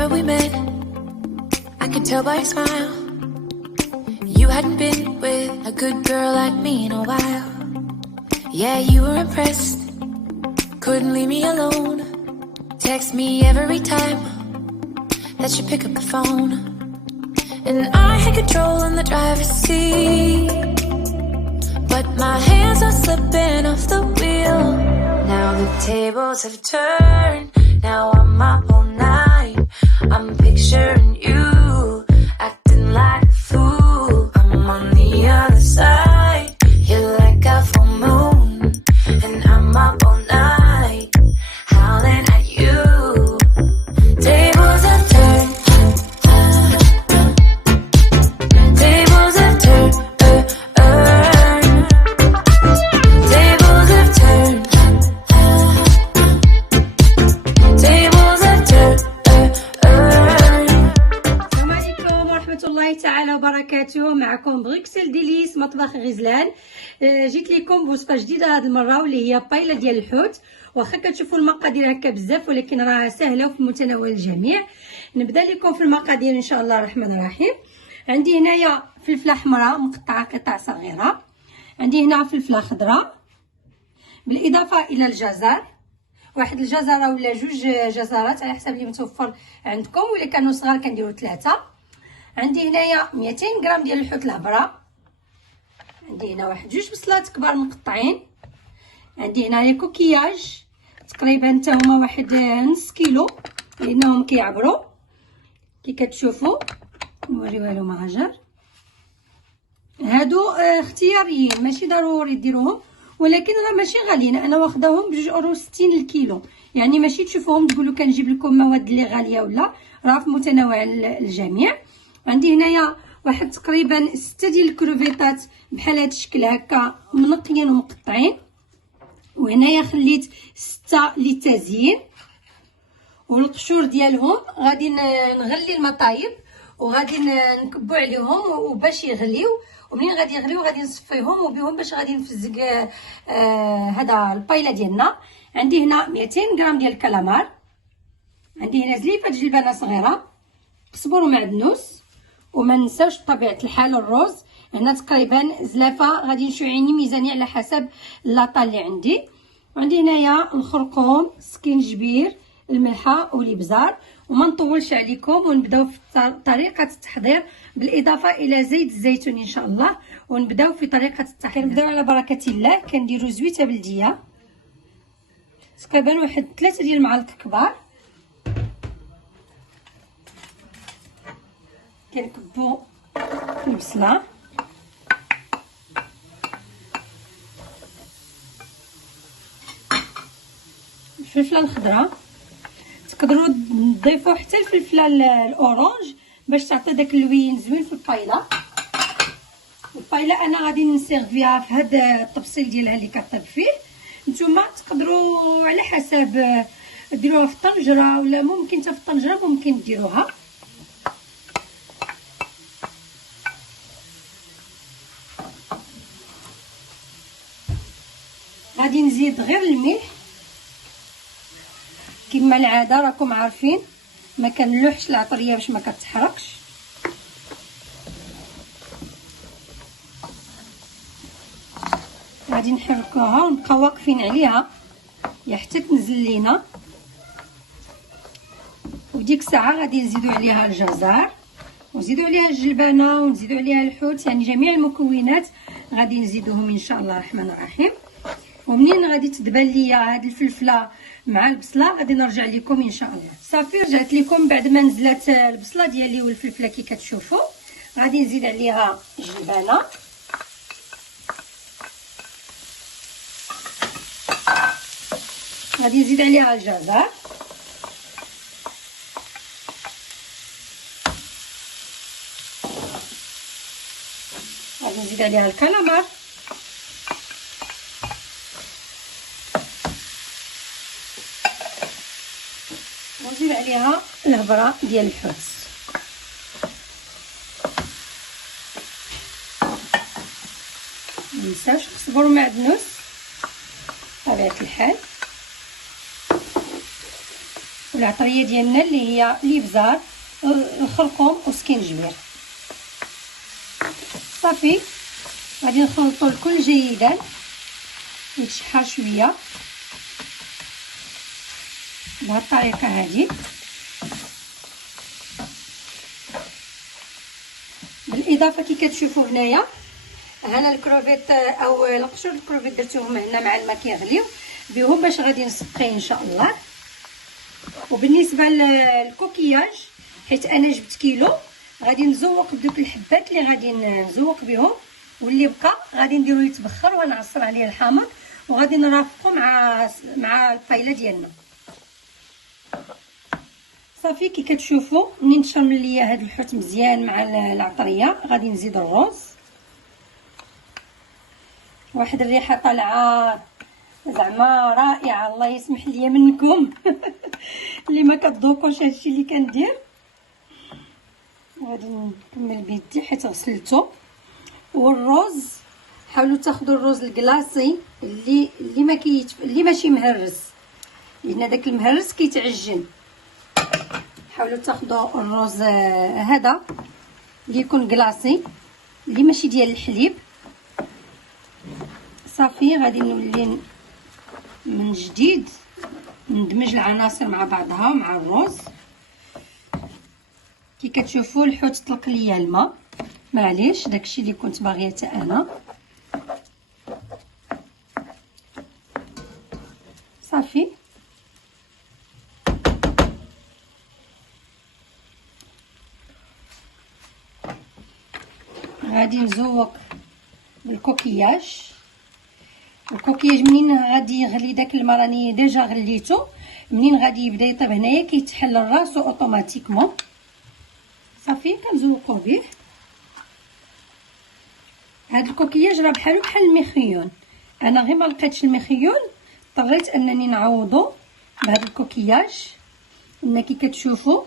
Remember we met, I could tell by your smile. You hadn't been with a good girl like me in a while. Yeah, you were impressed, couldn't leave me alone. Text me every time that you pick up the phone. And I had control in the driver's seat, but my hands are slipping off the wheel. Now the tables have turned, now I'm up all night. I'm picturing you, acting like a fool. I'm on the other side, you're like a full moon. And I'm up all night, howling at you. Tables have turned, tables have turned, tables have turned, tables have turned. السلام عليكم ورحمة الله تعالى وبركاته. معكم بريكسل ديليس مطبخ غزلان. جيت لكم بوصفة جديدة هذه المرة واللي هي بايلة ديال الحوت. واخا كتشوفوا المقادير هكا بزاف ولكن راه سهلة وفي متناول الجميع. نبدا لكم في المقادير ان شاء الله الرحمن الرحيم. عندي هنايا فلفلة حمراء مقطعة قطع صغيرة، عندي هنا فلفلة خضراء بالإضافة إلى الجزر، واحد الجزره ولا جوج جزرات على حسب اللي متوفر عندكم، ولا كانوا صغار كنديروا 3. عندي هنايا 200 غرام ديال الحوت الهبره، عندي هنا واحد جوج بصلات كبار مقطعين، عندي هنايا كوكياج تقريبا حتى هما واحد نص كيلو لانهم كيعبروا كي كتشوفوا. نوريوها لكم هاجر. هادو اختياريين ماشي ضروري ديروهم، ولكن راه ماشي غاليين، انا واخداهم ب2.60 €، الكيلو، يعني ماشي تشوفوهم تقولوا كنجيب لكم مواد اللي غاليه، ولا راه في متناول الجميع. عندي هنايا واحد تقريبا 6 ديال الكروفيطات بحال هذا الشكل هكا منقيين ومقطعين، وهنايا خليت 6 للتزيين. والقشور ديالهم غادي نغلي المطايب وغادي نكبوا عليهم وباش يغليو، ومنين غادي يغليو غادي نصفيهم وبهم باش غادي نفزق هذا البايله ديالنا. عندي هنا 200 غرام ديال الكالامار، عندي هنا زليفه جلبانه صغيره، قزبر ومعدنوس، وما ننساوش بطبيعه الحال الروز. هنا تقريبا زلافه غادي نشوعيني ميزاني على حسب اللاطه اللي عندي. وعندي هنايا الخرقوم، السكينجبير، الملحه والابزار. وما نطولش عليكم ونبداو في طريقه التحضير بالاضافه الى زيت الزيتون ان شاء الله. ونبداو في طريقه التحضير. نبداو على بركه الله. كنديروا زويته بلديه تقريبا واحد 3 ديال المعالق كبار، كنكبوا البصله، الفلفله الخضراء، تقدروا تضيفوا حتى الفلفله الاورانج باش تعطي داك اللوين زوين في البايله. البايله انا غادي نسيرفيها في هذا الطبسيل ديالها اللي كطيب فيه. نتوما تقدروا على حسب ديروها في الطنجره، ولا ممكن حتى في الطنجره ممكن ديروها. غادي نزيد غير الملح كما العاده، راكم عارفين ما كنلوحش العطريه باش ما كتحرقش. غادي نحركوها ونبقاو واقفين عليها حتى تنزل لينا، وديك الساعه غادي نزيدوا عليها الجزر ونزيدوا عليها الجلبانه ونزيدوا عليها الحوت، يعني جميع المكونات غادي نزيدوهم ان شاء الله الرحمن الرحيم. ومنين غادي تدبل ليا هاد الفلفله مع البصله غادي نرجع لكم ان شاء الله. صافي رجعت لكم بعد ما نزلت البصله ديالي والفلفله كي كتشوفوا. غادي نزيد عليها الجلبانه، غادي نزيد عليها الجزر، غادي نزيد عليها الكالامار، ونزيد عليها الهبره ديال الحوت. مننساوش قزبر ومعدنوس بطبيعه الحال، والعطريه ديالنا اللي هي الابزار، الخرقوم وسكينجبير. صافي غادي نخلطوا الكل جيدا، يتشحر شويه بهذه الطريقه هذه. بالاضافه كي كتشوفوا هنايا هنا الكروفيت او القشور الكروفيت درتوهم هنا مع الماء كيغليو بهم باش غادي نسقي ان شاء الله. وبالنسبه للكوكياج حيت انا جبت كيلو غادي نزوق بدوك الحبات اللي غادي نزوق بهم، واللي بقى غادي نديرو يتبخر ونعصر عليه الحامض وغادي نرافقو مع الفايله ديالنا. صافي كي كتشوفوا منين تشرمل ليا هذا الحوت مزيان مع العطريه غادي نزيد الرز. واحد الريحه طالعه زعما رائعه، الله يسمح لي منكم اللي ما كتذوقوش هادشي اللي كندير. غادي نكمل بيدي حيت غسلته. والرز حاولوا تاخذوا الرز الكلاصي اللي ماشي مهرس، لان داك المهرس كيتعجن. حاولوا تاخذوا الرز هذا اللي يكون كلاصي اللي ماشي ديال الحليب. صافي غادي نولي من جديد ندمج العناصر مع بعضها مع الرز. كي كتشوفوا الحوت طلق ليا الماء، معليش داكشي اللي كنت باغيه حتى انا. صافي غادي نزوق بالكوكياج. الكوكياج منين غادي يغلي داك الماء راني ديجا غليته، منين غادي يبدا يطيب هنايا كيتحل راسو اوتوماتيكمون. صافي كنزوقو به. هاد الكوكياج راه بحال المخيون، انا غير ما لقيتش المخيون اضطريت انني نعوضو بهذا الكوكياج. ان كي كتشوفوا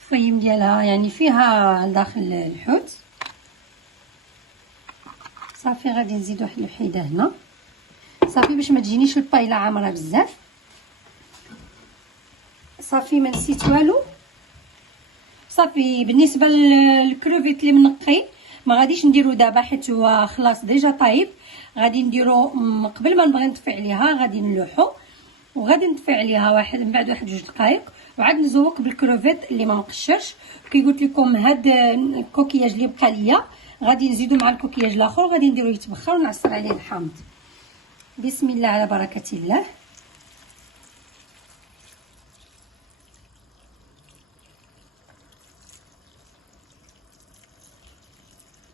الفيم ديالها يعني فيها داخل الحوت. صافي غادي نزيد واحد الوحيده هنا صافي باش ما تجينيش البايله عامره بزاف. صافي ما نسيت والو. صافي بالنسبه للكروفيت اللي منقي ما غاديش نديرو دابا حيت هو خلاص ديجا طايب، غادي نديرو قبل ما نبغي نطفي عليها غادي نلوحو وغادي نطفي عليها من بعد واحد 2 دقائق وعاد نزوق بالكروفيت اللي ما مقشرش. كي قلت لكم هاد الكوكياج اللي بقى ليا غادي نزيدو مع الكوكياج الاخر وغادي نديرو يتبخر ونعصر عليه الحامض. بسم الله على بركه الله.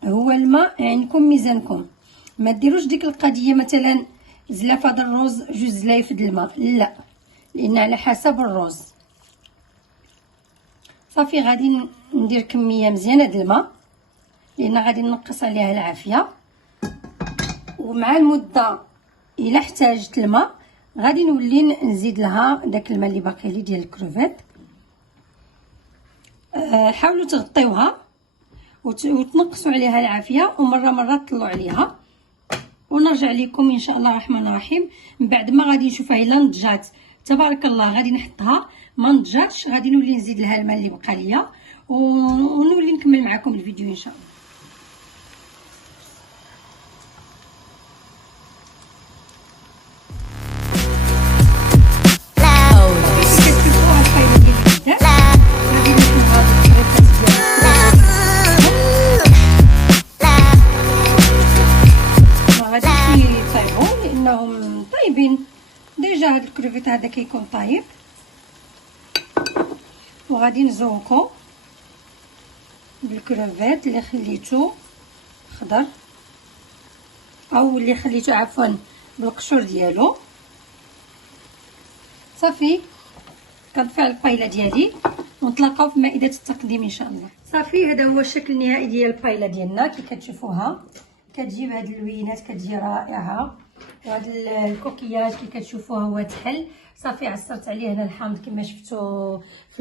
هو الماء عندكم ميزانكم، ما ديروش ديك القضيه مثلا زلاف هذا الرز 2 زلايف د الماء، لا، لان على حسب الرز. صافي غادي ندير كميه مزيانه د الماء لان غادي نقص عليها العافيه. ومع المده الا احتاجت الماء غادي نولي نزيد لها داك الماء اللي باقي لي ديال الكروفيت. حاولوا تغطيوها وتنقصوا عليها العافيه ومره طلعوا عليها ونرجع لكم ان شاء الله الرحمن الرحيم. من بعد ما غادي نشوفها الا نضجات تبارك الله غادي نحطها، ما نضجاتش غادي نولي نزيد لها الماء اللي بقى ليا ونولي نكمل معكم الفيديو ان شاء الله. ديجا هاد الكروفيت هذا كيكون طايب وغادي نزوقو بالكروفيت اللي خليته خضر او اللي خليته عفوا بالقشور ديالو. صافي كنطفي البايله ديالي ونتلاقاو في مائده التقديم ان شاء الله. صافي هذا هو الشكل النهائي ديال البايله ديالنا. كي كتشوفوها كتجيب هاد اللوينات كتجي رائعه. وهذا الكوكياج كي كتشوفوه هو تحل. صافي عصرت عليه هنا الحامض كما شفتوا في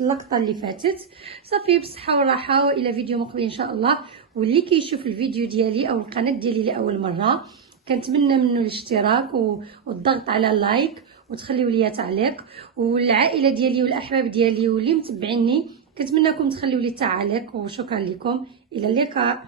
اللقطه اللي فاتت. صافي بالصحه والراحه والى فيديو مقبل ان شاء الله. واللي كيشوف الفيديو ديالي او القناه ديالي لاول مره كنتمنى منه الاشتراك والضغط على اللايك وتخليوا لي تعليق. والعائله ديالي والاحباب ديالي واللي متبعيني كنتمنىكم تخليوا لي تعليق. وشكرا لكم، الى اللقاء.